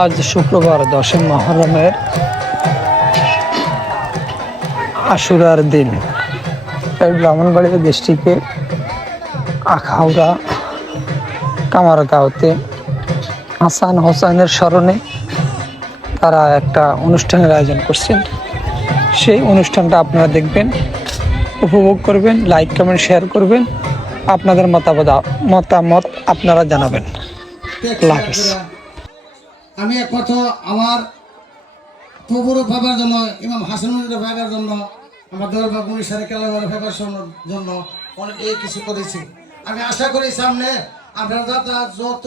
আজ শুক্রবার 10 মুহররমের আশুরার দিন। এই ব্রাহ্মণবাড়িয়া ডিস্ট্রিক্টে আখাউড়া কামারগাঁওতে হাসান হোসেনের স্মরণে তারা একটা অনুষ্ঠানের আয়োজন করছেন। সেই অনুষ্ঠানটা আপনারা দেখবেন, উপভোগ করবেন, লাইক কমেন্ট শেয়ার করবেন, আপনাদের মতামত আপনারা জানাবেন। আল্লাহ হাফেজ। আমি একমাত্র আমার প্রভুর ভাবার জন্য, ইমাম হাসানুর ভাবার জন্য, আমার দরবার পুলিশের কেলাবার ভাবার জন্য অনেক এই কিছু করেছি। আমি আশা করি সামনে আপনারা যত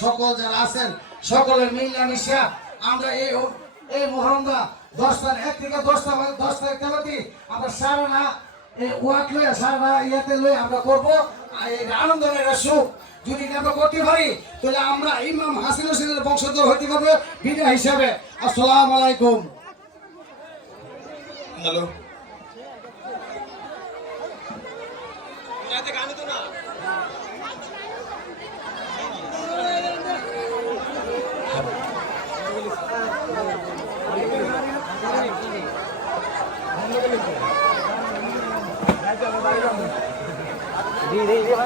সকল যারা আছেন সকলের মিলামিশা আমরা এই মুহররমটা 10 তারিখ 1 থেকে 10 তারিখ তেলাতে আমরা সারা এই ওয়াক লইয়া সারা ইয়াতে লই আমরা করবো। এই আনন্দের একটা সুখ যদি আমরা করতে পারি তাহলে আমরা ইমাম হাসান হোসেনের বংশধর হতে পারবো বিদায় হিসাবে। আসসালামু আলাইকুম। হ্যালো, ভাই